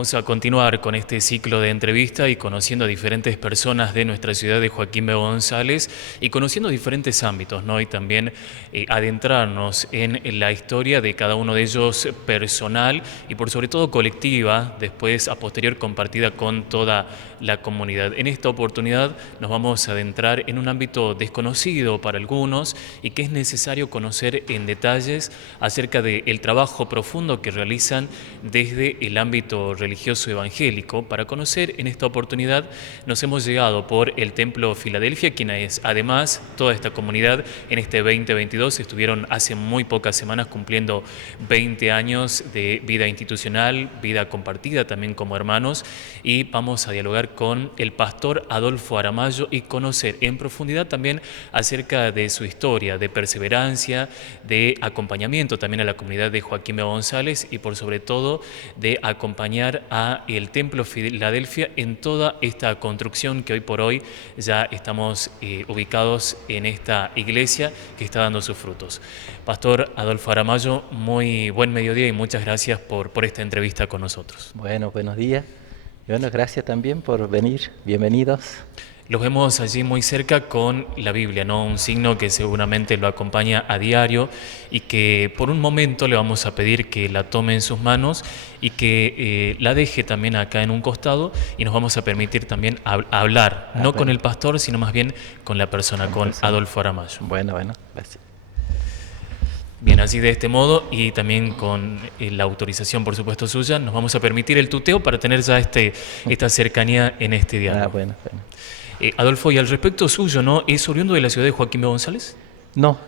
Vamos a continuar con este ciclo de entrevista y conociendo a diferentes personas de nuestra ciudad de Joaquín B. González y conociendo diferentes ámbitos, ¿no? Y también adentrarnos en la historia de cada uno de ellos personal y por sobre todo colectiva, después a posterior compartida con toda la comunidad. En esta oportunidad nos vamos a adentrar en un ámbito desconocido para algunos y que es necesario conocer en detalles acerca del trabajo profundo que realizan desde el ámbito religioso evangélico. Para conocer en esta oportunidad nos hemos llegado por el Templo Filadelfia, quienes además toda esta comunidad en este 2022 estuvieron hace muy pocas semanas cumpliendo 20 años de vida institucional, vida compartida también como hermanos, y vamos a dialogar con el pastor Adolfo Aramayo y conocer en profundidad también acerca de su historia de perseverancia, de acompañamiento también a la comunidad de Joaquín B. González y por sobre todo de acompañar a el Templo Filadelfia en toda esta construcción que hoy por hoy ya estamos ubicados en esta iglesia que está dando sus frutos. Pastor Adolfo Aramayo, muy buen mediodía y muchas gracias por esta entrevista con nosotros. Bueno, buenos días. Y bueno, gracias también por venir. Bienvenidos. Los vemos allí muy cerca con la Biblia, ¿no? Un signo que seguramente lo acompaña a diario y que por un momento le vamos a pedir que la tome en sus manos y que la deje también acá en un costado y nos vamos a permitir también hablar, no con el pastor, sino más bien con la persona, con Adolfo Aramayo. Bueno, gracias. Bien, así de este modo y también con la autorización, por supuesto, suya, nos vamos a permitir el tuteo para tener ya esta cercanía en este diálogo. Bueno. Adolfo, y al respecto suyo, ¿no? ¿Es oriundo de la ciudad de Joaquín B. González? No,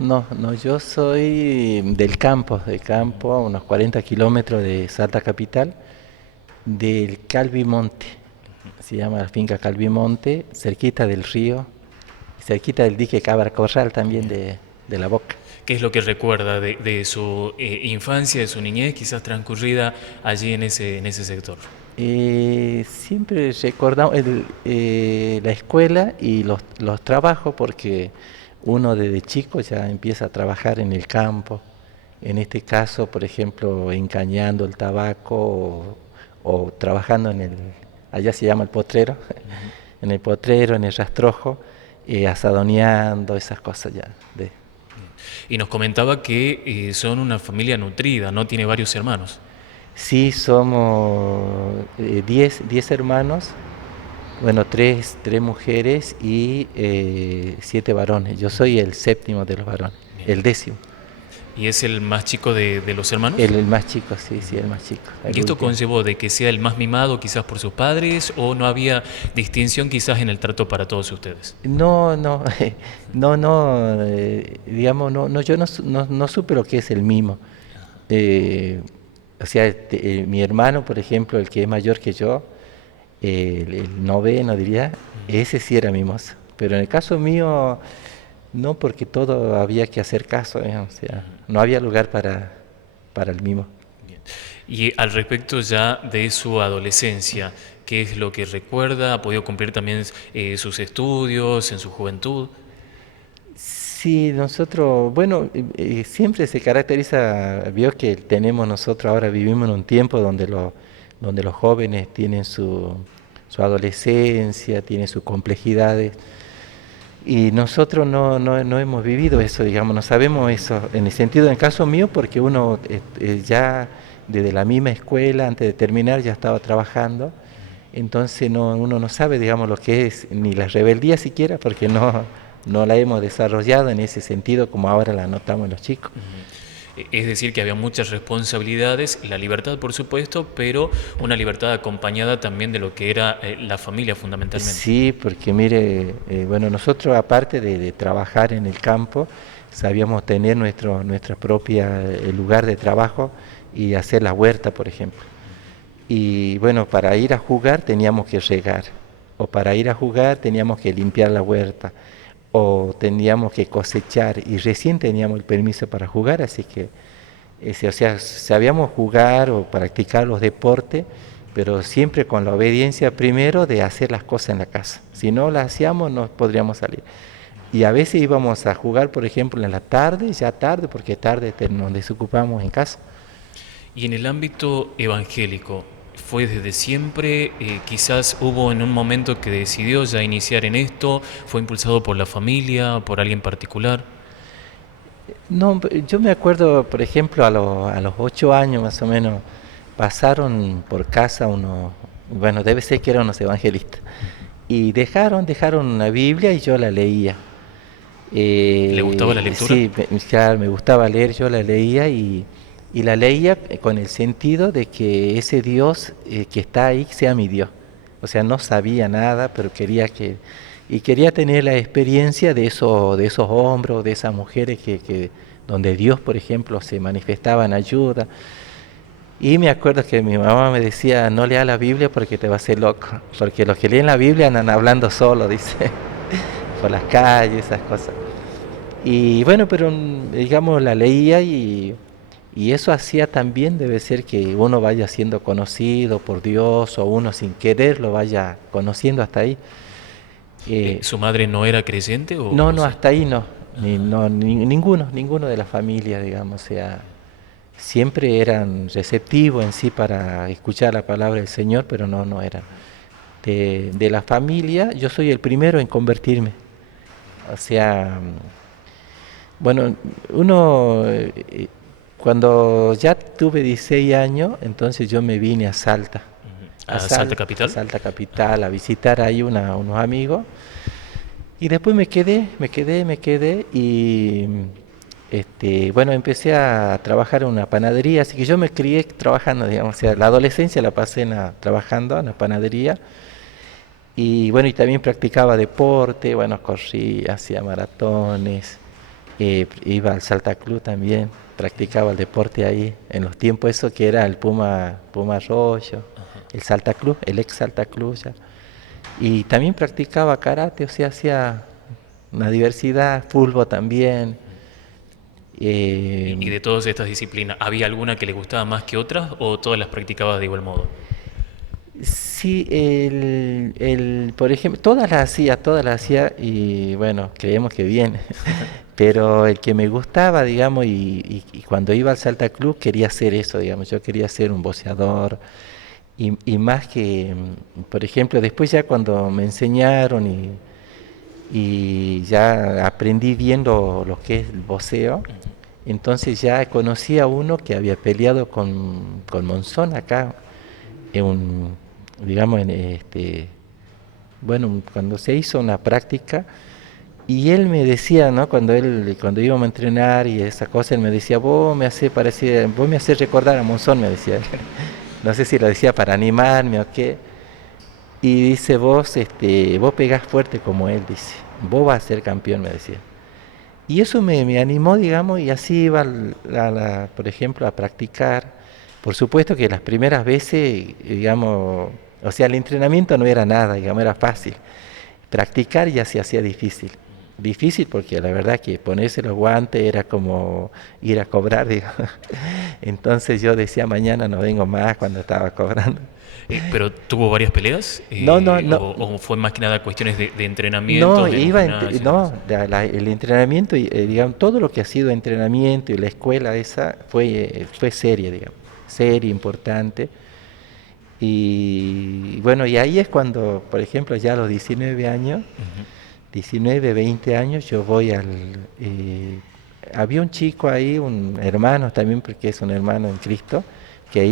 yo soy del campo, a unos 40 kilómetros de Salta Capital, del Calvimonte. Se llama la finca Calvimonte, cerquita del río, cerquita del dique Cabra Corral también de la Boca. ¿Qué es lo que recuerda de su infancia, de su niñez, quizás transcurrida allí en ese sector? Siempre recordamos la escuela y los trabajos porque uno desde chico ya empieza a trabajar en el campo, en este caso, por ejemplo, encañando el tabaco o trabajando allá se llama el potrero, en el potrero, en el rastrojo, asadoneando, esas cosas ya. Y nos comentaba que son una familia nutrida, ¿no? Tiene varios hermanos. Sí, somos 10 hermanos, bueno, tres mujeres y 7 varones. Yo soy el séptimo de los varones, Bien. el 10º. ¿Y es el más chico de los hermanos? El más chico, sí, el más chico. ¿Y esto conllevó de que sea el más mimado quizás por sus padres o no había distinción quizás en el trato para todos ustedes? No, digamos, yo no supe lo que es el mimo. O sea, mi hermano, por ejemplo, el que es mayor que yo, el noveno diría, ese sí era mimoso. Pero en el caso mío, no, porque todo había que hacer caso, o sea, no había lugar para el mimo. Bien. Y al respecto ya de su adolescencia, ¿qué es lo que recuerda? ¿Ha podido cumplir también sus estudios en su juventud? Sí, nosotros, bueno, siempre se caracteriza, vio que nosotros ahora vivimos en un tiempo donde los jóvenes tienen su adolescencia, tienen sus complejidades, y nosotros no hemos vivido eso, digamos, no sabemos eso, en el sentido, en el caso mío, porque uno ya desde la misma escuela, antes de terminar, ya estaba trabajando, entonces uno no sabe, digamos, lo que es ni la rebeldía siquiera, porque no la hemos desarrollado en ese sentido como ahora la notamos en los chicos. Es decir, que había muchas responsabilidades, la libertad por supuesto, pero una libertad acompañada también de lo que era la familia fundamentalmente. Sí, porque mire, bueno, nosotros aparte de trabajar en el campo, sabíamos tener nuestro propia lugar de trabajo y hacer la huerta, por ejemplo. Y bueno, para ir a jugar teníamos que regar, o para ir a jugar teníamos que limpiar la huerta, o teníamos que cosechar, y recién teníamos el permiso para jugar, así que, o sea, sabíamos jugar o practicar los deportes, pero siempre con la obediencia primero de hacer las cosas en la casa. Si no las hacíamos, no podríamos salir. Y a veces íbamos a jugar, por ejemplo, en la tarde, ya tarde, porque tarde nos desocupamos en casa. Y en el ámbito evangélico, ¿Fue desde siempre? Quizás hubo en un momento que decidió ya iniciar en esto. ¿Fue impulsado por la familia, por alguien particular? No, yo me acuerdo, por ejemplo, a los 8 años más o menos, pasaron por casa unos, bueno, debe ser que eran unos evangelistas, y dejaron una Biblia y yo la leía. ¿Le gustaba la lectura? Sí, claro, me gustaba leer, yo la leía y la leía con el sentido de que ese Dios que está ahí sea mi Dios. O sea, no sabía nada, pero quería tener la experiencia de esos hombres, de esas mujeres donde Dios, por ejemplo, se manifestaba en ayuda. Y me acuerdo que mi mamá me decía, no lea la Biblia porque te va a hacer loco, porque los que leen la Biblia andan hablando solo, dice, por las calles, esas cosas. Y bueno, pero digamos la leía y eso hacía también, debe ser que uno vaya siendo conocido por Dios o uno sin querer lo vaya conociendo hasta ahí. Eh, ¿Su madre no era creyente no, o no, sí? hasta ahí no, ninguno de la familia, digamos, o sea, siempre eran receptivos en sí para escuchar la palabra del Señor, pero no eran. De la familia, yo soy el primero en convertirme. O sea, bueno, uno, cuando ya tuve 16 años, entonces yo me vine a Salta, Ujú. ¿A Salta A Capital? Salta Capital, a visitar ahí unos amigos. Y después me quedé y bueno, empecé a trabajar en una panadería, así que yo me crié trabajando, digamos, o sea, la adolescencia la pasé trabajando en la panadería. Y bueno, y también practicaba deporte, bueno, corría, hacía maratones, iba al Salta Club también, practicaba el deporte ahí, en los tiempos eso que era el Puma Arroyo, Ajá. el Salta Club, el ex Salta Club ya. Y también practicaba karate, o sea, hacía una diversidad, fútbol también. Y eh, de todas estas disciplinas, ¿había alguna que le gustaba más que otras o todas las practicabas de igual modo? Sí, por ejemplo, todas las hacía y bueno, creemos que bien, pero el que me gustaba, digamos, y cuando iba al Salta Club quería hacer eso, digamos, yo quería ser un boxeador y más que, por ejemplo, después ya cuando me enseñaron y ya aprendí bien lo que es el boxeo, Ujú. entonces ya conocí a uno que había peleado con Monzón acá, en un, digamos, bueno, cuando se hizo una práctica, y él me decía, ¿no? Cuando íbamos a entrenar y esa cosa, él me decía, vos me haces recordar a Monzón, me decía él. No sé si lo decía para animarme o qué. Y dice, vos pegás fuerte como él, dice, vos vas a ser campeón, me decía. Y eso me animó, digamos, y así iba, por ejemplo, a practicar. Por supuesto que las primeras veces, digamos, o sea, el entrenamiento no era nada, digamos, era fácil. Practicar ya se hacía difícil. Difícil porque la verdad que ponerse los guantes era como ir a cobrar, digamos. Entonces yo decía, mañana no vengo más cuando estaba cobrando. ¿Pero tuvo varias peleas? No, no, no, O fue más que nada cuestiones de no, entrenamientos en un gimnasio y demás? no, el entrenamiento, digamos, todo lo que ha sido entrenamiento y la escuela esa fue seria, digamos, seria, importante. Y bueno, y ahí es cuando, por ejemplo, ya a los 19 años, Ujú. 19, 20 años, yo voy había un chico ahí, un hermano también, porque es un hermano en Cristo, que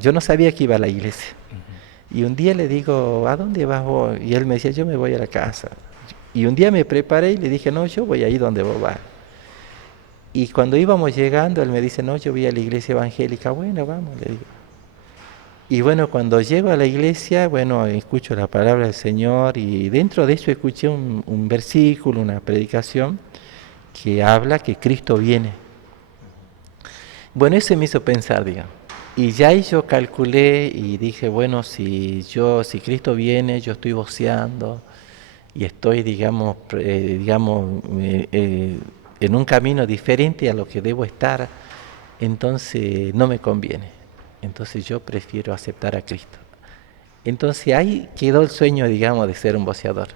yo no sabía que iba a la iglesia. Ujú. Y un día le digo, ¿a dónde vas vos? Y él me decía, yo me voy a la casa. Y un día me preparé y le dije, no, yo voy ahí donde vos vas. Y cuando íbamos llegando, él me dice, no, yo voy a la iglesia evangélica. Bueno, vamos, le digo. Y bueno, cuando llego a la iglesia, bueno, escucho la palabra del Señor y dentro de eso escuché un versículo, una predicación que habla que Cristo viene. Bueno, eso me hizo pensar, digamos. Y ya ahí yo calculé y dije, bueno, si Cristo viene, yo estoy voceando y estoy, en un camino diferente a lo que debo estar, entonces no me conviene. Entonces yo prefiero aceptar a Cristo. Entonces ahí quedó el sueño, digamos, de ser un boxeador.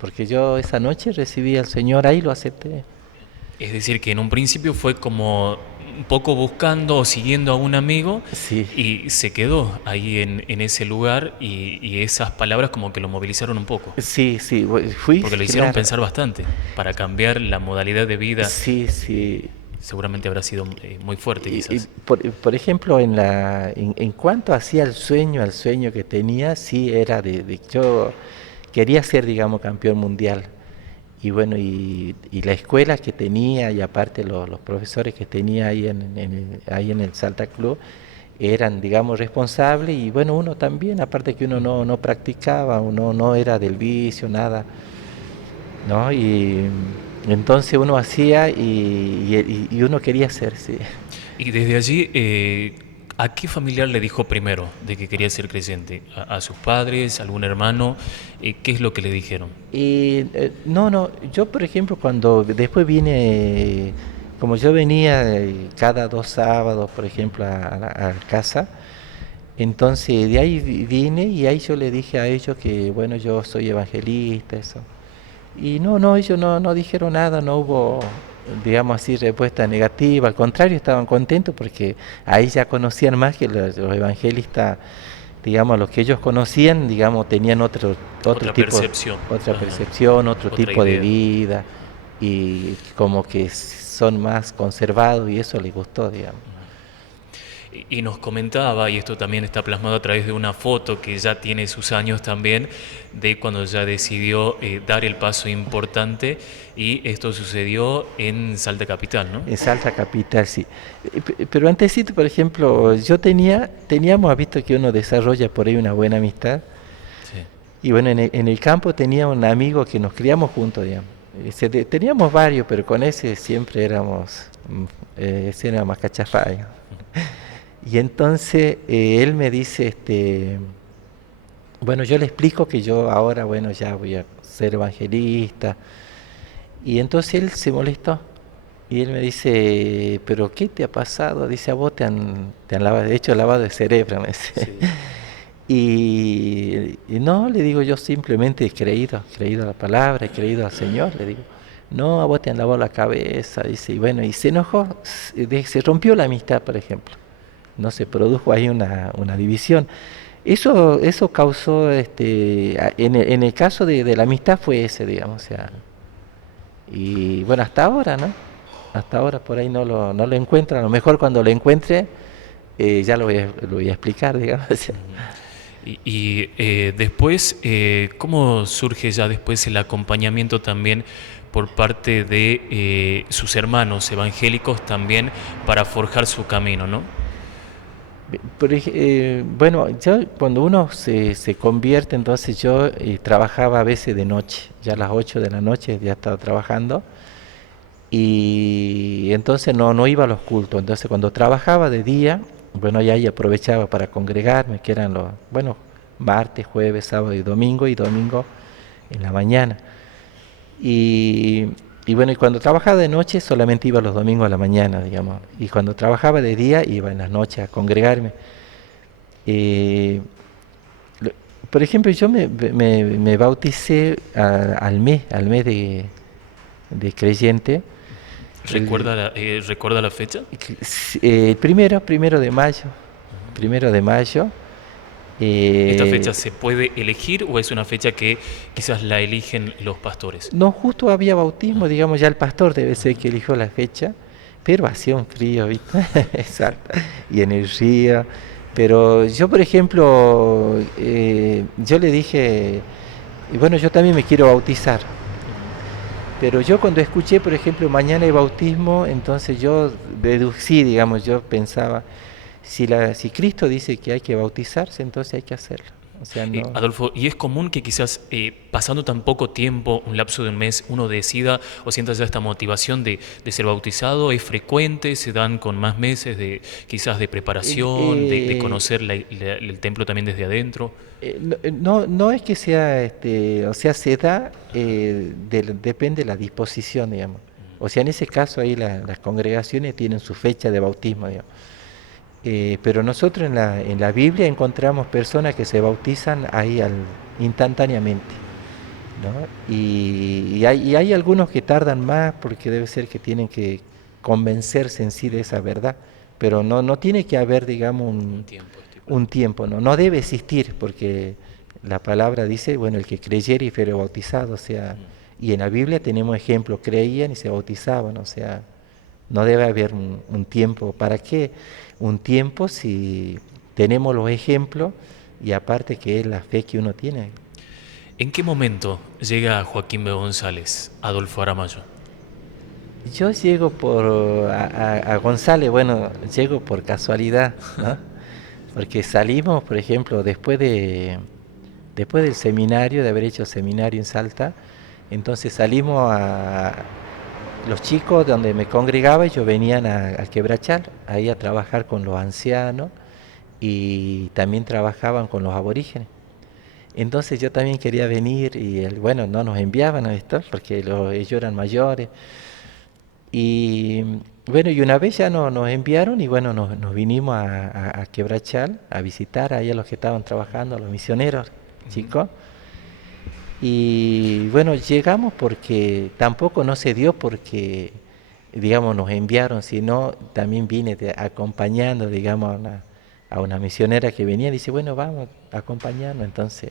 Porque yo esa noche recibí al Señor, ahí lo acepté. Es decir, que en un principio fue como un poco buscando o siguiendo a un amigo Sí, y se quedó ahí en ese lugar y esas palabras como que lo movilizaron un poco, sí, sí, fui, porque lo hicieron claro, pensar bastante. Para cambiar la modalidad de vida sí, sí. seguramente habrá sido muy fuerte Y quizás. por ejemplo, en cuanto hacía al sueño que tenía, sí era yo quería ser, digamos, campeón mundial. Y bueno, y la escuela que tenía y aparte los profesores que tenía ahí ahí en el Salta Club eran, digamos, responsables y bueno, uno también, aparte que uno no practicaba, uno no era del vicio, nada, ¿no? Y entonces uno hacía y uno quería hacer, sí. Y desde allí, ¿a qué familiar le dijo primero de que quería ser creyente? ¿A sus padres, algún hermano? ¿Qué es lo que le dijeron? Y no, yo por ejemplo cuando después vine, como yo venía cada 2 sábados, por ejemplo, a casa, entonces de ahí vine y ahí yo le dije a ellos que bueno, yo soy evangelista, eso. Y no, ellos no dijeron nada, no hubo, digamos así, respuesta negativa, al contrario, estaban contentos porque ahí ya conocían más que los evangelistas, digamos, los que ellos conocían, digamos, tenían otro Otra tipo, percepción, otra ajá, percepción, otro otra tipo de idea. vida y como que son más conservados y eso les gustó, digamos. Y nos comentaba, y esto también está plasmado a través de una foto que ya tiene sus años también, de cuando ya decidió dar el paso importante y esto sucedió en Salta Capital, ¿no? En Salta Capital, sí. Pero antesito, por ejemplo, teníamos, ha visto que uno desarrolla por ahí una buena amistad. Sí. Y bueno, en el campo tenía un amigo que nos criamos juntos, digamos. Teníamos varios, pero con ese siempre éramos, ese era más cachafayo. Y entonces él me dice, bueno, yo le explico que yo ahora, bueno, ya voy a ser evangelista. Y entonces él se molestó. Y él me dice, ¿pero qué te ha pasado? Dice, a vos te han lavado, de hecho, lavado de cerebro, me dice. Sí. Y no, le digo, yo simplemente he creído a la palabra, he creído al Señor, le digo. No, a vos te han lavado la cabeza, dice. Y bueno, y se enojó, se rompió la amistad, por ejemplo. No se produjo ahí una división. Eso causó, en el caso de la amistad fue ese, digamos, o sea. Y bueno, hasta ahora, ¿no? Hasta ahora por ahí no lo encuentro. A lo mejor cuando lo encuentre, ya lo voy a explicar, digamos. O sea. Ujú. Y después, ¿cómo surge ya después el acompañamiento también por parte de sus hermanos evangélicos también para forjar su camino, ¿no? Bueno, yo cuando uno se convierte, entonces yo trabajaba a veces de noche, ya a las 8 de la noche ya estaba trabajando y entonces no iba a los cultos, entonces cuando trabajaba de día, bueno, ya ahí aprovechaba para congregarme, que eran bueno, martes, jueves, sábado y domingo en la mañana. Y, y bueno, y cuando trabajaba de noche solamente iba los domingos a la mañana, digamos, y cuando trabajaba de día iba en las noches a congregarme. Eh, lo- por ejemplo, yo me bauticé al mes de creyente, el, ¿Recuerda la fecha? el primero de mayo, primero de mayo. ¿Esta eh, fecha se puede elegir o es una fecha que quizás la eligen los pastores? no, justo había bautismo, Ah, digamos, ya el pastor debe ser ajá. que eligió la fecha, pero hacía un frío, ¿viste? Exacto. Y en el río. Pero yo, por ejemplo, yo le dije, y bueno, yo también me quiero bautizar. Ujú. Pero yo cuando escuché, por ejemplo, mañana hay bautismo, entonces yo deducí, digamos, yo pensaba, si Cristo dice que hay que bautizarse, entonces hay que hacerlo. O sea, no. Adolfo, ¿y es común que quizás pasando tan poco tiempo, un lapso de un mes, uno decida o sienta ya esta motivación de ser bautizado? ¿Es frecuente? ¿Se dan con más meses de quizás de Eh, preparación, de eh, conocer el templo también desde adentro? no es que sea, o sea, se da, depende de la disposición, digamos. O sea, en ese caso ahí las congregaciones tienen su fecha de bautismo, digamos. Pero nosotros en la Biblia encontramos personas que se bautizan ahí instantáneamente. ¿no? Y hay algunos que tardan más porque debe ser que tienen que convencerse en sí de esa verdad, pero no tiene que haber, digamos, Un tiempo estipulado. un tiempo, no debe existir, porque la palabra dice, bueno, el que creyere y fuere bautizado, o sea, y en la Biblia tenemos ejemplos, creían y se bautizaban, o sea, no debe haber un tiempo. ¿Para qué un tiempo si tenemos los ejemplos y aparte que es la fe que uno tiene? ¿En qué momento llega Joaquín B. González, Adolfo Aramayo? Yo llego a González, bueno, llego por casualidad, ¿no? Porque salimos, por ejemplo, después del seminario, de haber hecho seminario en Salta, entonces salimos los chicos donde me congregaba, ellos venían a Quebrachal, ahí a trabajar con los ancianos y también trabajaban con los aborígenes. Entonces yo también quería venir y bueno, no nos enviaban a esto porque ellos eran mayores. Y bueno, y una vez ya nos enviaron y bueno, nos vinimos a Quebrachal a visitar ahí a los que estaban trabajando, a los misioneros, chicos. Y bueno, llegamos porque tampoco no se dio porque, digamos, nos enviaron, sino también vine acompañando, digamos, a una misionera que venía y dice, bueno, vamos a acompañarnos. Entonces,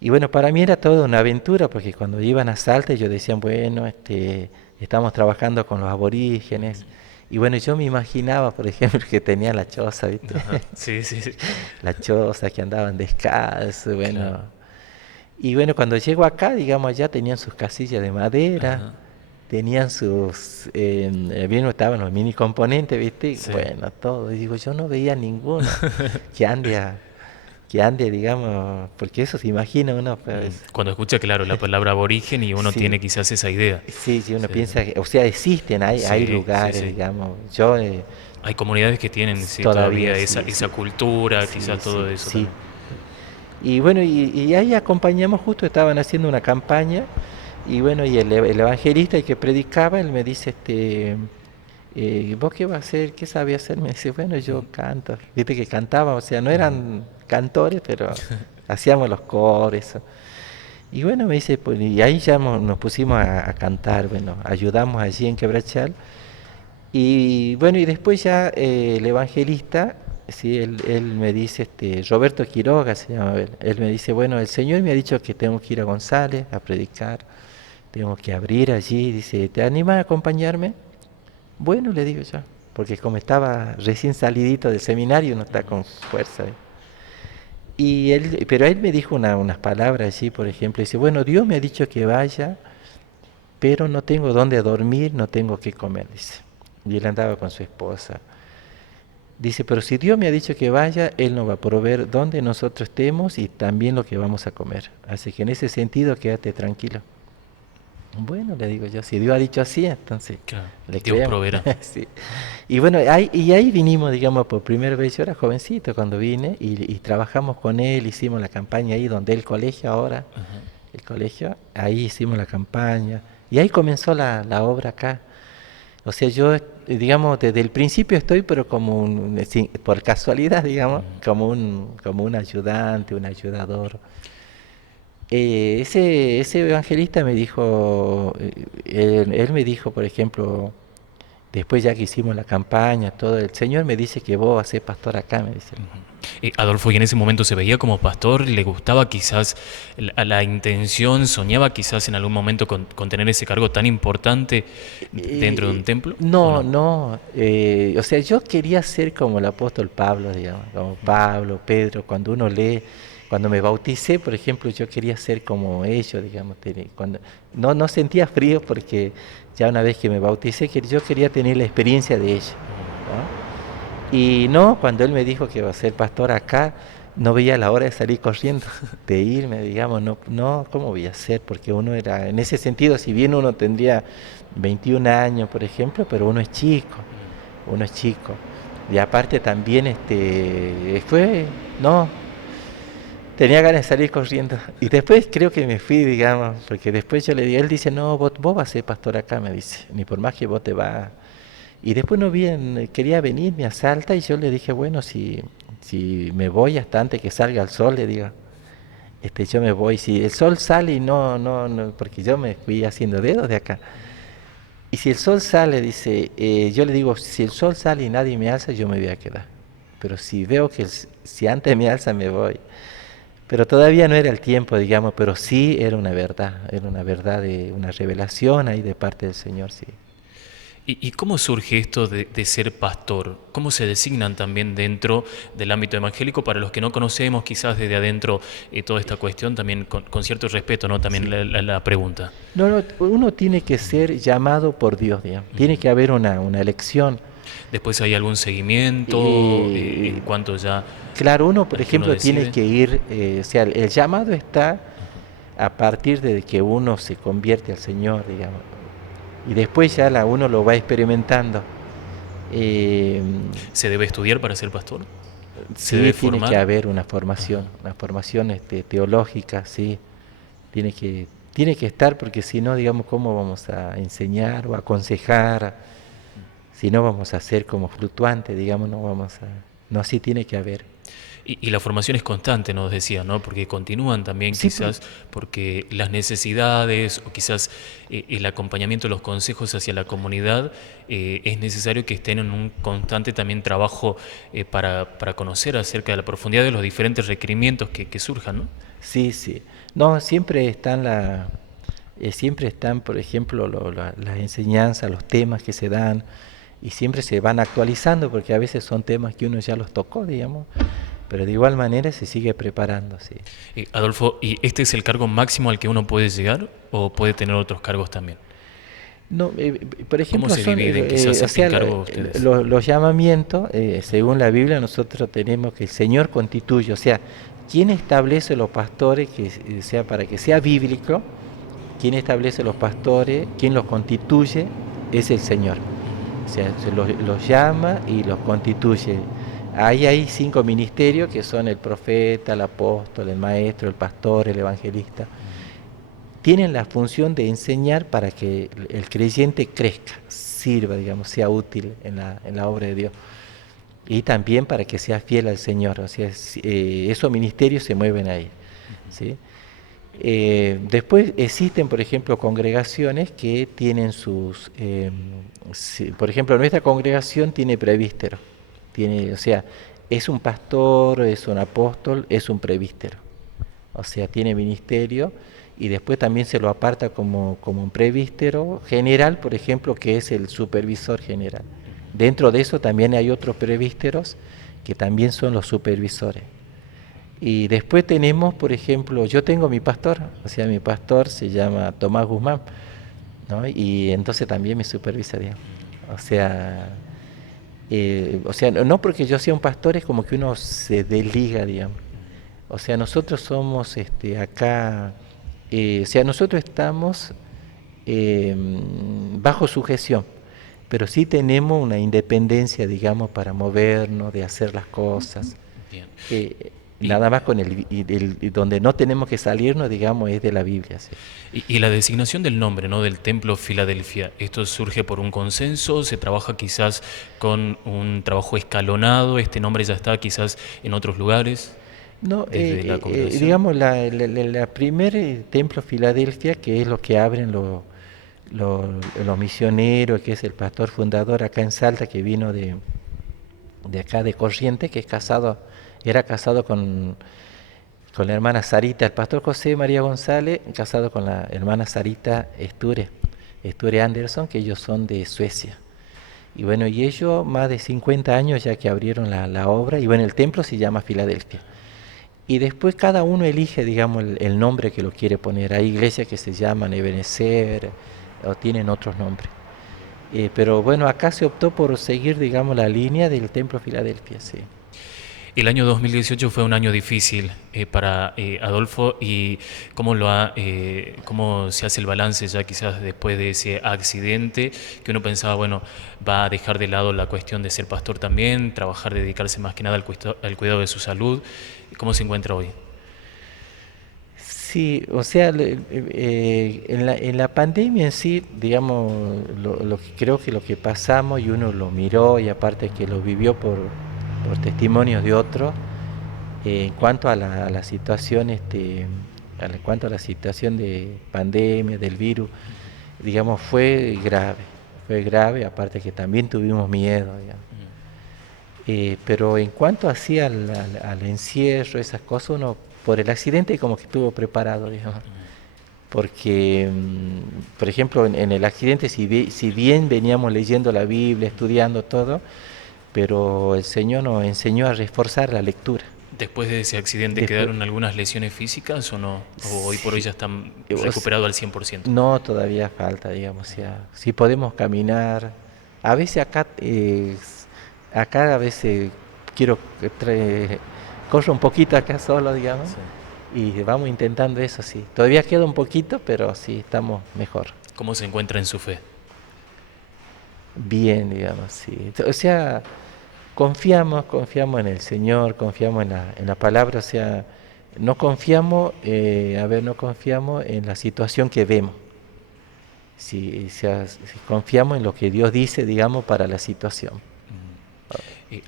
y bueno, para mí era toda una aventura porque cuando iban a Salta ellos decían, bueno, estamos trabajando con los aborígenes. Y bueno, yo me imaginaba, por ejemplo, que tenían la choza, ¿viste? Ajá. Sí, sí, sí. La choza, que andaban descalzos, Claro. bueno. Y bueno, cuando llego acá, digamos, allá tenían sus casillas de madera, Ajá. tenían bien estaban los mini componentes, ¿viste? Y Sí. bueno, todo. Y digo, yo no veía ninguno que ande que ande, digamos, porque eso se imagina uno, pues, Cuando escucha, claro, la palabra aborigen y uno sí, tiene quizás esa idea. sí, sí, uno Sí, piensa que, o sea, existen, hay sí, sí, lugares, sí. digamos, yo Hay comunidades que tienen, sí, todavía todavía esa, sí, esa sí, cultura, sí, quizás todo sí, eso sí. también. Y bueno, y ahí acompañamos, justo estaban haciendo una campaña, y bueno, y el evangelista, el que predicaba, él me dice, ¿vos qué vas a hacer? ¿Qué sabe hacer? Me dice, bueno, yo canto. Viste que cantaba, o sea, no eran cantores, pero hacíamos los coros. Eso. Y bueno, me dice, pues, y ahí ya nos pusimos a cantar, bueno, ayudamos allí en Quebrachal. Y bueno, y después ya el evangelista, sí, él me dice, Roberto Quiroga se llama él me dice, bueno, el Señor me ha dicho que tengo que ir a González a predicar, tengo que abrir allí, dice, ¿te animas a acompañarme? Bueno, le digo yo, porque como estaba recién salidito del seminario, no está con fuerza. Pero él me dijo unas palabras así, por ejemplo, dice, bueno, Dios me ha dicho que vaya, pero no tengo dónde dormir, no tengo qué comer, dice. Y él andaba con su esposa. Dice, pero si Dios me ha dicho que vaya, Él nos va a proveer donde nosotros estemos y también lo que vamos a comer. Así que en ese sentido, quédate tranquilo. Bueno, le digo yo, si Dios ha dicho así, entonces Claro, le Dios creemos. proveerá. Sí. Y bueno, ahí vinimos, digamos, por primera vez. Yo era jovencito cuando vine y trabajamos con él, hicimos la campaña ahí donde el colegio ahora, Ajá. el colegio, ahí hicimos la campaña. Y ahí comenzó la obra acá. O sea, yo, digamos, desde el principio estoy, pero como por casualidad, digamos, como un ayudante, un ayudador. Ese evangelista me dijo, él me dijo, por ejemplo, después ya que hicimos la campaña, todo, el Señor me dice que vos vas a ser pastor acá, me dice. Adolfo, ¿y en ese momento se veía como pastor? ¿Le gustaba quizás la intención? ¿Soñaba quizás en algún momento con tener ese cargo tan importante dentro de un templo? ¿O No, no? no, o sea, yo quería ser como el apóstol Pablo, digamos, como Pablo, Pedro, cuando uno lee, cuando me bauticé, por ejemplo, yo quería ser como ellos, digamos, cuando, no sentía frío porque ya una vez que me bauticé, que yo quería tener la experiencia de ellos, ¿no? Y no, cuando él me dijo que iba a ser pastor acá, no veía la hora de salir corriendo, de irme, digamos, no, ¿cómo voy a hacer? Porque uno era, en ese sentido, si bien uno tendría 21 años, por ejemplo, pero uno es chico. Y aparte también, no, tenía ganas de salir corriendo. Y después creo que me fui, digamos, porque después yo le dije, él dice, no, vos vas a ser pastor acá, me dice, ni por más que vos te vas. Y después no bien, quería venir, me asalta y yo le dije, bueno, si me voy hasta antes que salga el sol, le digo. yo me voy, si el sol sale y no, porque yo me fui haciendo dedos de acá. Y si el sol sale, dice, yo le digo, si el sol sale y nadie me alza, yo me voy a quedar. Pero si veo que si antes me alza, me voy. Pero todavía no era el tiempo, digamos, pero sí era una verdad, de una revelación ahí de parte del Señor, sí. ¿Y cómo surge esto de ser pastor? ¿Cómo se designan también dentro del ámbito evangélico para los que no conocemos quizás desde adentro toda esta cuestión, también con cierto respeto, ¿no? También Sí. la pregunta. No, no, uno tiene que ser llamado por Dios, digamos. Tiene que haber una elección. Después hay algún seguimiento en Y, cuanto ya claro, uno, por al que uno ejemplo, tiene decide. que ir, o sea, el llamado está a partir de que uno se convierte al Señor, digamos. Y después ya uno lo va experimentando. Eh, ¿Se debe estudiar para ser pastor? ¿Se debe sí, tiene que formar? haber Ajá. una formación teológica, sí. Tiene que estar porque si no, digamos, ¿cómo vamos a enseñar o aconsejar? Si no, vamos a ser como fluctuantes, digamos, no vamos a... No, sí tiene que haber. Y la formación es constante, nos decía, ¿no? Porque continúan también Sí, quizás porque las necesidades o quizás el acompañamiento, los consejos hacia la comunidad, es necesario que estén en un constante también trabajo para conocer acerca de la profundidad de los diferentes requerimientos que surjan, ¿no? sí, sí. No, siempre están, por ejemplo, las enseñanzas, los temas que se dan, y siempre se van actualizando porque a veces son temas que uno ya los tocó, digamos, pero de igual manera se sigue preparando, sí. Adolfo, ¿y este es el cargo máximo al que uno puede llegar o puede tener otros cargos también? No, por ¿Cómo ejemplo, se dividen quizás o sea, en cargos ustedes? los llamamientos, según la Biblia, nosotros tenemos que el Señor constituye, o sea, ¿quién establece los pastores que sea para que sea bíblico? ¿Quién establece los pastores? ¿Quién los constituye? Es el Señor. O sea, se los llama y los constituye. Ahí hay 5 ministerios que son el profeta, el apóstol, el maestro, el pastor, el evangelista. Tienen la función de enseñar para que el creyente crezca, sirva, digamos, sea útil en la obra de Dios. Y también para que sea fiel al Señor. O sea, esos ministerios se mueven ahí, ¿sí? Después existen, por ejemplo, congregaciones que tienen por ejemplo, nuestra congregación tiene presbítero, o sea, es un pastor, es un apóstol, es un presbítero, o sea, tiene ministerio y después también se lo aparta como un presbítero general, por ejemplo, que es el supervisor general. Dentro de eso también hay otros presbíteros que también son los supervisores. Y después tenemos, por ejemplo, yo tengo mi pastor, o sea, mi pastor se llama Tomás Guzmán, ¿no? Y entonces también me supervisa, digamos. O sea, no porque yo sea un pastor es como que uno se desliga, digamos. O sea, nosotros somos acá, o sea, nosotros estamos eh, bajo sujeción, pero sí tenemos una independencia, digamos, para movernos, de hacer las cosas. Bien. Eh, Y, Nada más con y donde no tenemos que salirnos, digamos, es de la Biblia. ¿Sí? y la designación del nombre, ¿no? Del Templo Filadelfia, ¿esto surge por un consenso? ¿Se trabaja quizás con un trabajo escalonado? ¿Este nombre ya está quizás en otros lugares No, desde la congregación? digamos, la primer templo Filadelfia, que es lo que abren los misioneros, que es el pastor fundador acá en Salta, que vino de acá de Corrientes, que era casado con la hermana Sarita, el pastor José María González, casado con la hermana Sarita Sture Anderson, que ellos son de Suecia. Y bueno, y ellos más de 50 años ya que abrieron la obra, y bueno, el templo se llama Filadelfia. Y después cada uno elige, digamos, el nombre que lo quiere poner. Hay iglesias que se llaman Ebenezer o tienen otros nombres. Pero bueno, acá se optó por seguir, digamos, la línea del templo Filadelfia, sí. El año 2018 fue un año difícil para Adolfo y cómo se hace el balance ya quizás después de ese accidente que uno pensaba, bueno, va a dejar de lado la cuestión de ser pastor también, trabajar, dedicarse más que nada al cuidado de su salud. ¿Cómo se encuentra hoy? Sí, o sea, en la pandemia en sí, digamos, creo que lo que pasamos y uno lo miró y aparte que lo vivió por testimonios de otros, En cuanto a la situación, en cuanto a la situación de pandemia, del virus, digamos, fue grave, aparte que también tuvimos miedo, digamos. Pero en cuanto así al encierro, esas cosas, uno por el accidente como que estuvo preparado, digamos. Porque, por ejemplo, en el accidente, si bien veníamos leyendo la Biblia, estudiando todo, pero el Señor nos enseñó a reforzar la lectura. ¿Después de ese accidente Después, quedaron algunas lesiones físicas o no? ¿O hoy por hoy sí, ya están o sea, recuperados al 100%? no, todavía falta, digamos, o sea, si podemos caminar. A veces acá a veces quiero corro un poquito acá solo, digamos, Sí. y vamos intentando eso, sí. Todavía queda un poquito, pero sí, estamos mejor. ¿Cómo se encuentra en su fe? Bien, digamos, sí. O sea, confiamos en el Señor, confiamos en la palabra, o sea, no confiamos en la situación que vemos. Si confiamos en lo que Dios dice, digamos, para la situación.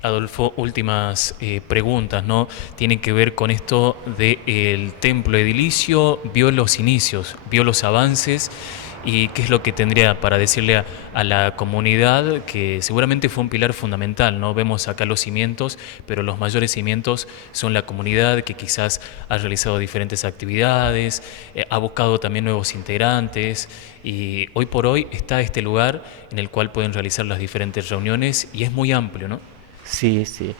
Adolfo, últimas preguntas, ¿no? Tienen que ver con esto del templo edilicio, vio los inicios, vio los avances y qué es lo que tendría para decirle a la comunidad que seguramente fue un pilar fundamental, ¿no? Vemos acá los cimientos, pero los mayores cimientos son la comunidad que quizás ha realizado diferentes actividades, ha buscado también nuevos integrantes y hoy por hoy está este lugar en el cual pueden realizar las diferentes reuniones y es muy amplio, ¿no? Sí, sí.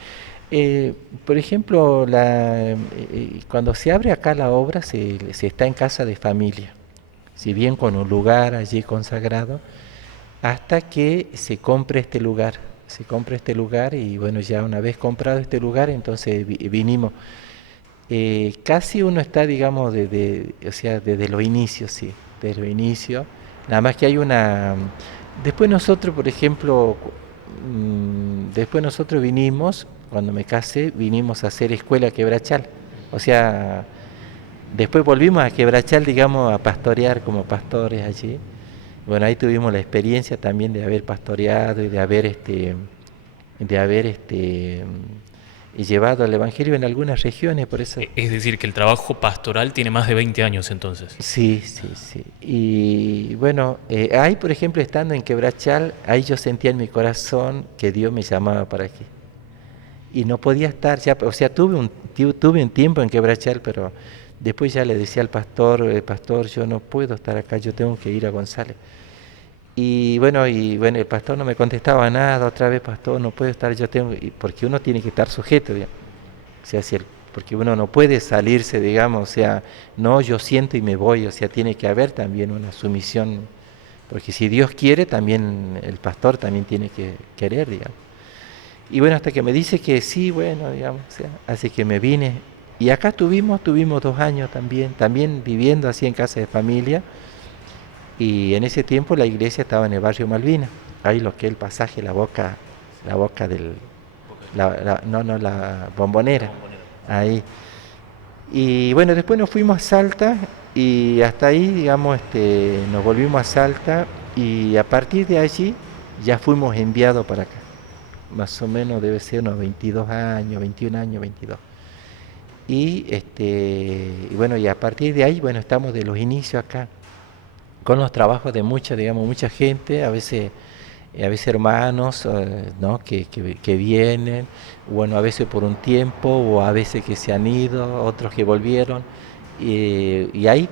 Por ejemplo, cuando se abre acá la obra, se está en casa de familia, si bien con un lugar allí consagrado, hasta que se compre este lugar. Se compra este lugar y bueno, ya una vez comprado este lugar, entonces vinimos. Casi uno está, digamos, o sea, desde los inicios, sí, desde los inicios. Nada más que hay una. Después nosotros, por ejemplo, después nosotros vinimos, cuando me casé, vinimos a hacer escuela a Quebrachal. O sea, después volvimos a Quebrachal, digamos, a pastorear como pastores allí. Bueno, ahí tuvimos la experiencia también de haber pastoreado y de haber llevado el evangelio en algunas regiones, por eso. Es decir, que el trabajo pastoral tiene más de 20 años entonces. Sí, sí, sí. Y bueno, ahí por ejemplo estando en Quebrachal, ahí yo sentía en mi corazón que Dios me llamaba para aquí. Y no podía estar ya, o sea, tuve un tiempo en Quebrachal, pero después ya le decía al pastor, pastor, yo no puedo estar acá, yo tengo que ir a González. Y bueno, el pastor no me contestaba nada, otra vez, pastor, no puedo estar, porque uno tiene que estar sujeto, digamos. O sea, porque uno no puede salirse, digamos, o sea, no, yo siento y me voy, o sea, tiene que haber también una sumisión, porque si Dios quiere, también el pastor también tiene que querer, digamos. Y bueno, hasta que me dice que sí, bueno, digamos, o sea, así que me vine. Y acá tuvimos 2 años también viviendo así en casa de familia, y en ese tiempo la iglesia estaba en el barrio Malvina, ahí lo que es el pasaje, la boca del, no, la bombonera, ahí. Y bueno, después nos fuimos a Salta y hasta ahí, digamos, nos volvimos a Salta y a partir de allí ya fuimos enviados para acá. Más o menos debe ser unos 22 años, 21 años, 22. Y bueno, y a partir de ahí, bueno, estamos de los inicios acá, con los trabajos de mucha gente, a veces hermanos, ¿no? que vienen, bueno, a veces por un tiempo, o a veces que se han ido, otros que volvieron,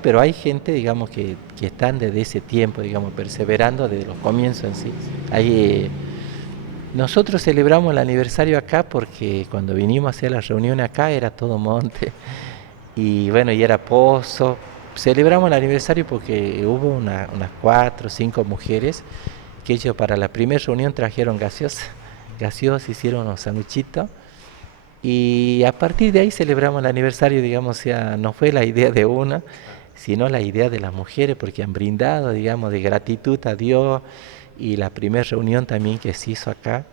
pero hay gente, digamos, que están desde ese tiempo, digamos, perseverando desde los comienzos en sí. Nosotros celebramos el aniversario acá porque cuando vinimos a hacer la reunión acá era todo monte, y bueno, y era pozo. Celebramos el aniversario porque hubo unas 4 o 5 mujeres que ellos para la primera reunión trajeron gaseosa, hicieron unos sanguchitos y a partir de ahí celebramos el aniversario, digamos, o sea, no fue la idea de una, sino la idea de las mujeres porque han brindado, digamos, de gratitud a Dios y la primera reunión también que se hizo acá.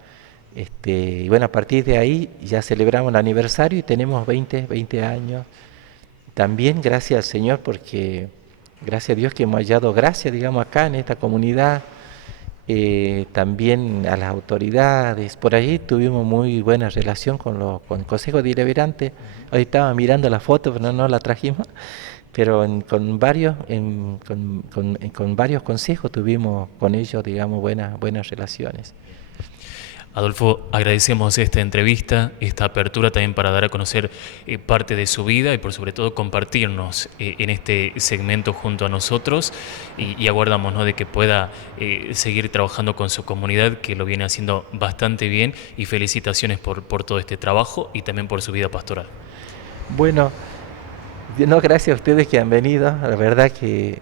Y bueno, a partir de ahí ya celebramos el aniversario y tenemos 20 años. También gracias al Señor porque gracias a Dios que hemos hallado gracia, digamos, acá en esta comunidad también a las autoridades. Por ahí tuvimos muy buena relación con el Consejo Deliberante. Hoy estaba mirando la foto, pero no la trajimos. Pero con varios consejos tuvimos con ellos, digamos, buenas relaciones. Adolfo, agradecemos esta entrevista, esta apertura también para dar a conocer parte de su vida y por sobre todo compartirnos en este segmento junto a nosotros y aguardamos, ¿no?, de que pueda seguir trabajando con su comunidad, que lo viene haciendo bastante bien, y felicitaciones por todo este trabajo y también por su vida pastoral. Bueno, no, gracias a ustedes que han venido. La verdad que,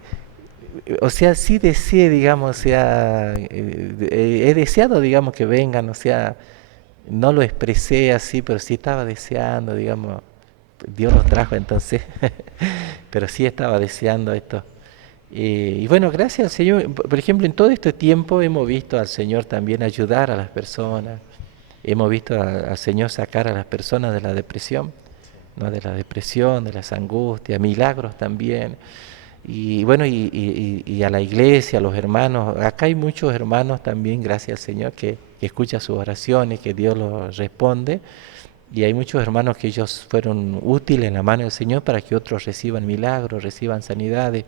o sea, sí deseé, digamos, o sea, he deseado, digamos, que vengan, o sea, no lo expresé así, pero sí estaba deseando, digamos, Dios los trajo entonces, pero sí estaba deseando esto. Y bueno, gracias al Señor. Por ejemplo, en todo este tiempo hemos visto al Señor también ayudar a las personas, hemos visto al Señor sacar a las personas de la depresión, ¿no? De la depresión, de las angustias, milagros también. Y bueno, y a la iglesia, a los hermanos, acá hay muchos hermanos también, gracias al Señor, que escucha sus oraciones, que Dios los responde. Y hay muchos hermanos que ellos fueron útiles en la mano del Señor para que otros reciban milagros, reciban sanidades.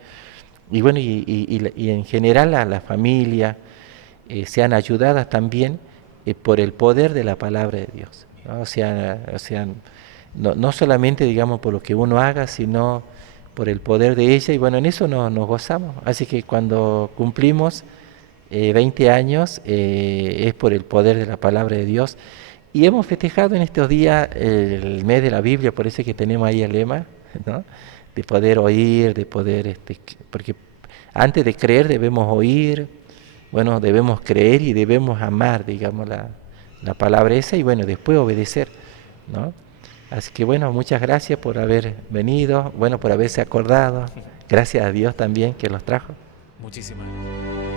Y bueno, y en general a la familia sean ayudadas también por el poder de la palabra de Dios, ¿no? O sea, no solamente, digamos, por lo que uno haga, sino por el poder de ella. Y bueno, en eso nos gozamos. Así que cuando cumplimos 20 años es por el poder de la palabra de Dios. Y hemos festejado en estos días el mes de la Biblia, por eso es que tenemos ahí el lema, ¿no? De poder oír, de poder, porque antes de creer debemos oír, bueno, debemos creer y debemos amar, digamos, la palabra esa, y bueno, después obedecer, ¿no? Así que bueno, muchas gracias por haber venido, bueno, por haberse acordado, gracias a Dios también que los trajo. Muchísimas gracias.